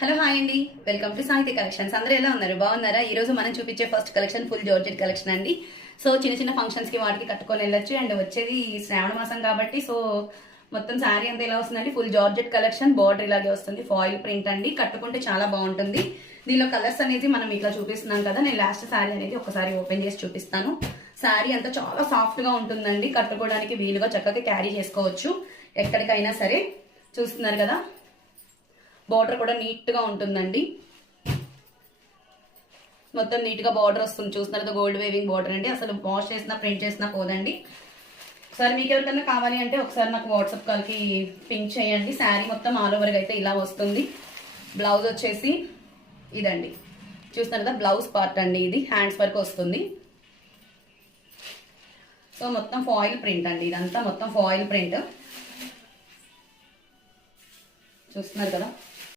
Hello hi అండి, welcome to సాహిత్య collections. అందరూ ఎలా ఉన్నారు? బాగున్నారా? ఈ రోజు మనం చూపించే first collection full georgette collection అండి. సో చిన్న చిన్న ఫంక్షన్స్ కి వాటికి కట్టుకొని వెళ్ళొచ్చు. అండ్ వచ్చేది శ్రావణ మాసం కాబట్టి సో మొత్తం శారీ అంతా ఎలా వస్తుందండి, ఫుల్ జార్జెట్ కలెక్షన్. బార్డర్ ఇలాగే వస్తుంది, ఫాయిల్ ప్రింట్ అండి. కట్టుకుంటే చాలా బాగుంటుంది. దీనిలో కలర్స్ అనేది మనం ఇట్లా చూపిస్తున్నాం కదా. నేను లాస్ట్ శారీ అనేది ఒకసారి ఓపెన్ చేసి చూపిస్తాను. శారీ అంతా చాలా సాఫ్ట్ గా ఉంటుందండి. కట్టుకోవడానికి వీలుగా చక్కగా క్యారీ చేసుకోవచ్చు ఎక్కడికైనా సరే. చూస్తున్నారు కదా, బార్డర్ కూడా నీట్ గా ఉంటుందండి. మొత్తం నీట్ గా బార్డర్ వస్తుంది. చూస్తున్నారు, గోల్డ్ వేవింగ్ బార్డర్ అండి. అసలు వాష్ చేసినా ప్రింట్ చేసినా పోదండి. ఒకసారి మీకు ఎవరికైనా కావాలి అంటే ఒకసారి నాకు వాట్సాప్ కాల్ కి పింక్ చేయండి. శారీ మొత్తం ఆల్ ఓవర్ గా అయితే ఇలా వస్తుంది. బ్లౌజ్ వచ్చేసి ఇదండి, చూస్తున్నారు కదా, బ్లౌజ్ పార్ట్ అండి. ఇది హ్యాండ్స్ వరకు వస్తుంది. సో మొత్తం ఫాయిల్ ప్రింట్ అండి. ఇదంతా మొత్తం ఫాయిల్ ప్రింట్. చూస్తున్నారు కదా,